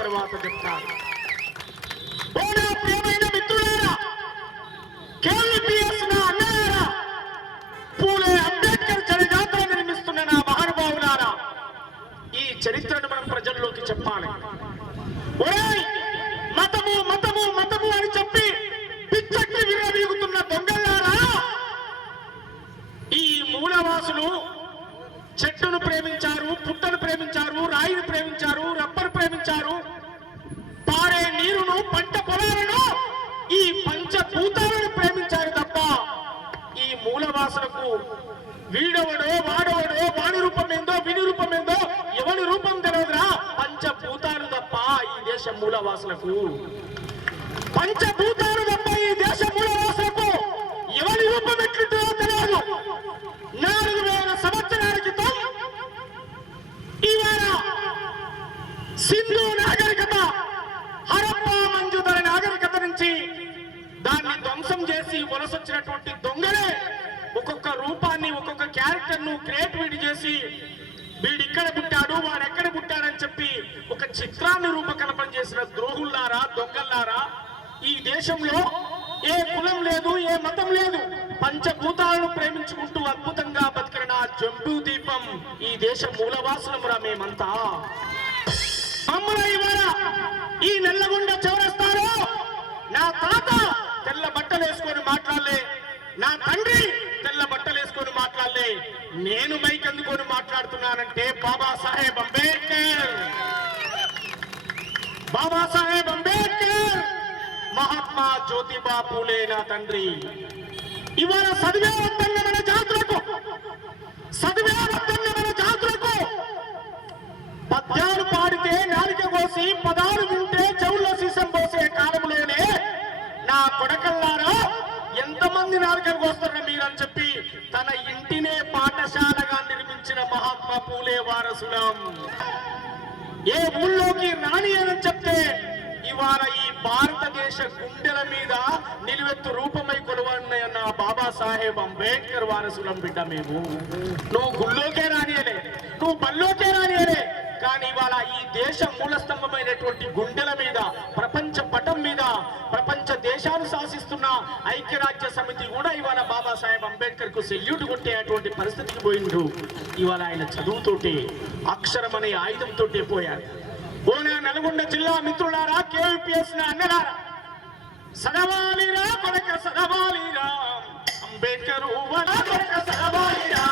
తర్వాత చెప్తారు అంబేద్కర్ నిర్మిస్తున్న నా ఈ చరిత్రను మనం ప్రజల్లోకి చెప్పాలి. ఒరేయ్ వీడవడో వాడవడో వాడి రూపం ఏందో విని రూపం ఏందో ఎవరి రూపం తెలియదురా పంచభూతాలు తప్ప ఈ దేశం మూలవాసులకు. పంచభూత చేసి వీడిక్కడ పుట్టాడు వాడెక్కడ పుట్టాడని చెప్పి ఒక చిత్రాన్ని రూపకల్పన చేసిన ద్రోహుల్లారా దొంగల్లారా ఈ దేశంలో ఏ కులం లేదు ఏ మతం లేదు. పంచభూతాలను ప్రేమించుకుంటూ అద్భుతంగా బతికిన జంబు దీపం ఈ దేశ మూలవాసులమురా మేమంతా. అమ్మల ఇవాళ ఈ నల్లగుండ చౌరస్తాలో నా తాత తెల్ల బట్టలు వేసుకొని మాట్లాడలే నా తండ్రి తెల్ల బట్టలు వేసుకొని మాట్లాడలే నేను మైక్ మాట్లాడుతున్నానంటే బాబాసాహెబ్ అంబేద్కర్. బాబాసాహెబ్ అంబేద్కర్ మహాత్మా జ్యోతిబా పూలే నా తండ్రి. ఇవాళ చదివే వద్దన్న మన జాతులకు చదివే వద్దన్న మన జాతులకు పద్యాలు పాడితే నాలిక కోసి పదాలు వింటే చెవుల్లో సీసం పోసే కాలంలోనే నా కొడకల్లారా ఎంతమంది నాలుకలు కోస్తారో మీరని చెప్పి తన ఇంటిని మహాత్మా పూలే వారసులం. ఏ ఊళ్ళోకి రాని అని చెప్తే ఇవాళ ఈ భారతదేశ గుండెల మీద నిలువెత్తు రూపమై కొలువన్న బాబాసాహెబ్ అంబేద్కర్ వారసులం బిడ్డ మేము. నువ్వు గుళ్ళోకే రానియలే నువ్వు బల్లోకే రానియలే కానీ ఇవాళ ఈ దేశ మూలస్తంభమైనటువంటి గుండెల మీద ప్రపంచ దేశాన్ని దేశాలు శాసిస్తున్న ఐక్యరాజ్య సమితి కూడా ఇవాళ బాబాసాహెబ్ అంబేద్కర్కు సెల్యూట్ కొట్టేటువంటి పరిస్థితికి పోయిండ్రు. ఇవాళ ఆయన చదువుతోటి అక్షరం అనే ఆయుధంతోటే పోయారు. ఓనా నల్గొండ జిల్లా మిత్రులారా కేవీపీఎస్ అన్నలారా సదవాలిరా కొడక సదవాలిరా అంబేద్కర్ సదవాలిరా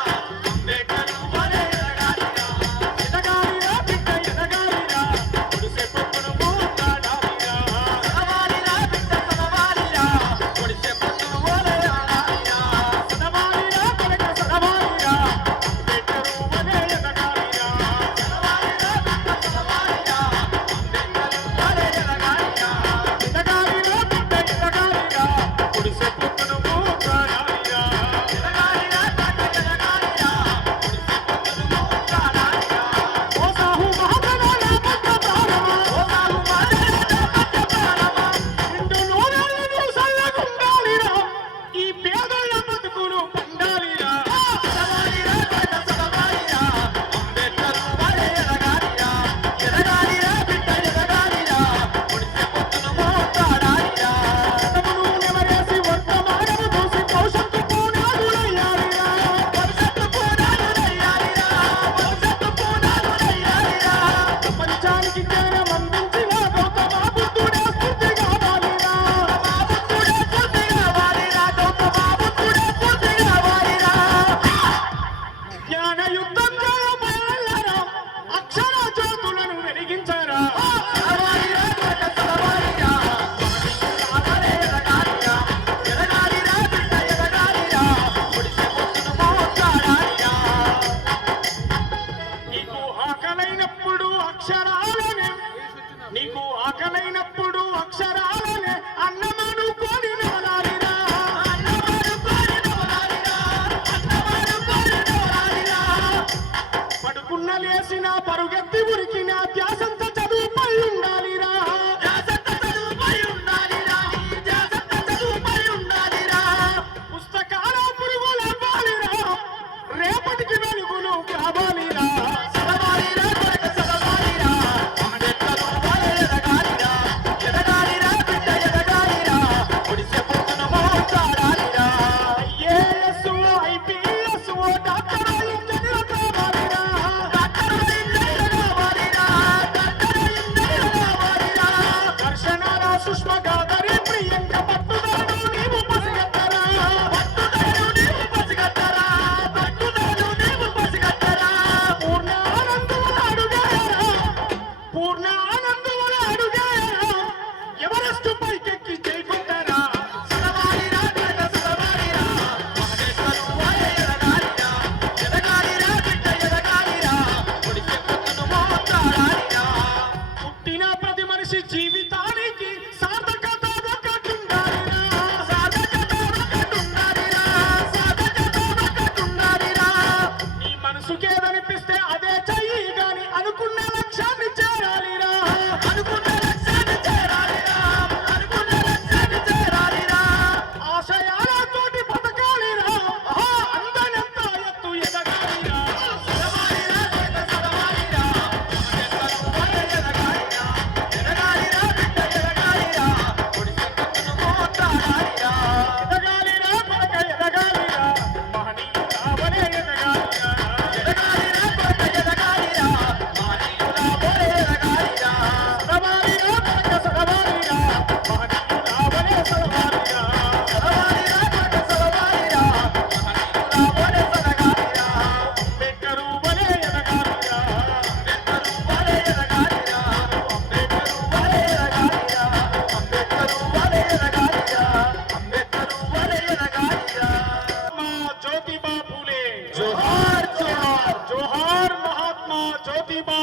जोहार जोहार जोहार महात्मा ज्योतिबा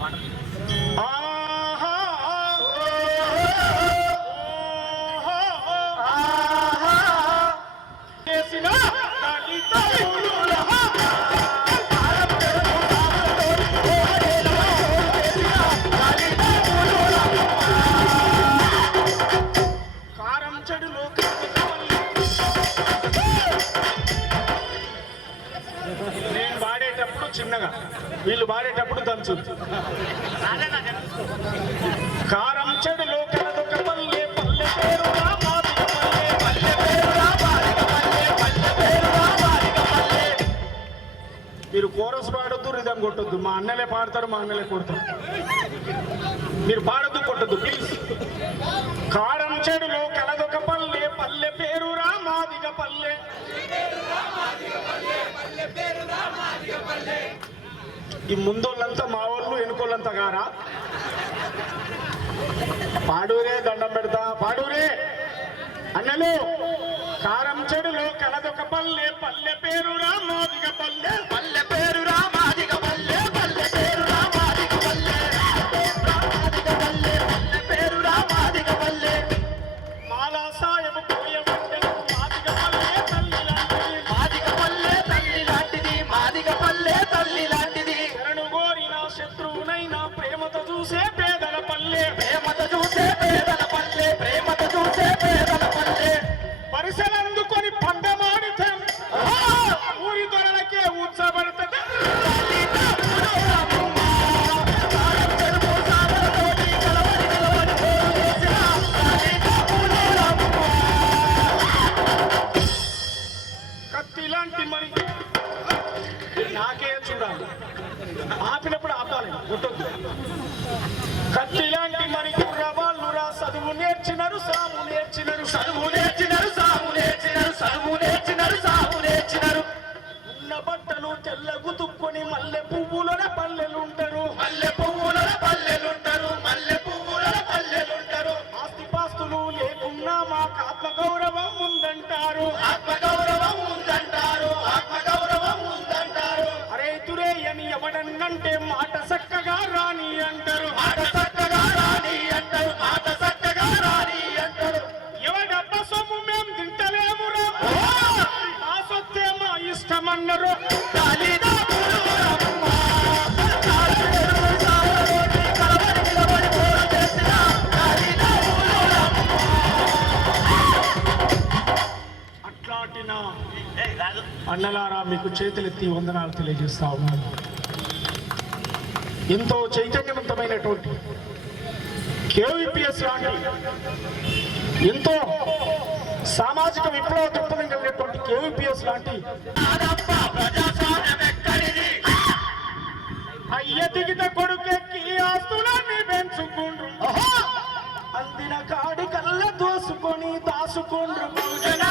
వాటర్ తెలుసు కారం కలదొక పల్లె పేరు మీరు కోరస్ పాడొద్దు రిధం కొట్టద్దు. మా అన్నలే పాడతారు మా అన్నలే కొడతారు. మీరు పాడొద్దు కొట్టద్దు ప్లీజ్ కారం చెడులో కలదొక పల్లె పల్లె పేరు రామాదిగ పల్లె పల్లె. ఈ ముందోళ్ళంతా మా వాళ్ళు ఎన్నుకోళ్ళంతా గారా పాడూరే దండం పెడతా పాడూరే! అన్నలు కారం చెడులో కలదొక పల్లె పల్లె పేరు రామోదిక పల్లె పల్లె పేరు గుర్తొద్దు కత్తి లాంటి మనకి రవాళ్ళు రా చదువు నేర్చినారు సాము నేర్చినారు. చదువు నేర్చినారు సాము నేర్చినారు చదువు నేర్చినారు సాము నేర్చినారు. ఉన్న బట్టలు తెల్లగు తుక్కుని మల్లె పువ్వులోనే పల్లెలుంటారు మల్లె పువ్వు ఉన్నారు. అన్నలారా మీకు చేతులెత్తి వందనాలు తెలియజేస్తా ఉన్నాను. ఎంతో చైతన్యవంతమైనటువంటి కేవీపీఎస్ లాంటి ఎంతో సామాజిక విప్లవ దృక్పథం కలిగినటువంటి కేవీపీఎస్ లాంటి ఎదిగిన కొడుకెక్కి ఆస్తులన్నీ పెంచుకుండ్రు. అందిన కాడి కళ్ళ దోసుకొని దాసుకుండ్రు. బహుజనా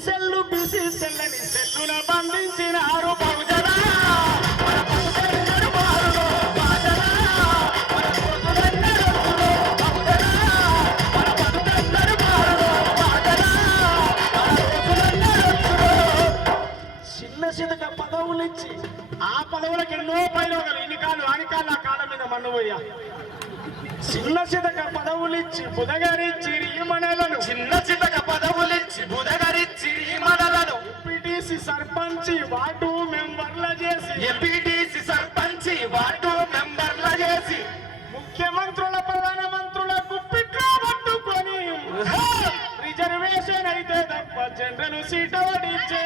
సెల్లు బిసి సెల్లని సెల్లున బంధించినారు చిన్న చిన్న పదవులు ఇచ్చి ఆ పదవులకు ఎన్నో పైన ఇన్ని కాళ్ళు అనికాళ్ళు ఆ కాళ్ళ మీద మన్ను చిన్న చితక పదవులిచ్చి బుధగరి చిరిమణలను చిన్న చితక పదవులిచ్చి బుధగరి చిరిమణలను ఎంపీటీసీ సర్పంచి వాటు మెంబర్ల చేసి. ఎంపీటీసీ సర్పంచి వాటు మెంబర్ల చేసి. ముఖ్యమంత్రుల ప్రధానమంత్రుల గుప్పిట్లో పట్టుకొని. రిజర్వేషన్ అయితే తప్ప జనరల్ సీట్ అవడించే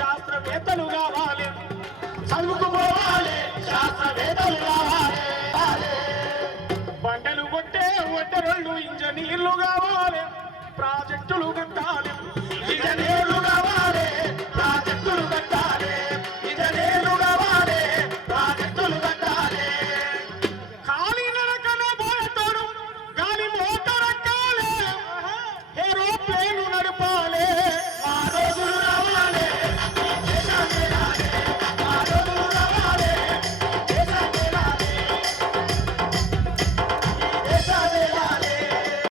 శాస్త్రవేత్తలు కావాలి. చదువుకుపోవాలి శాస్త్రవేత్తలు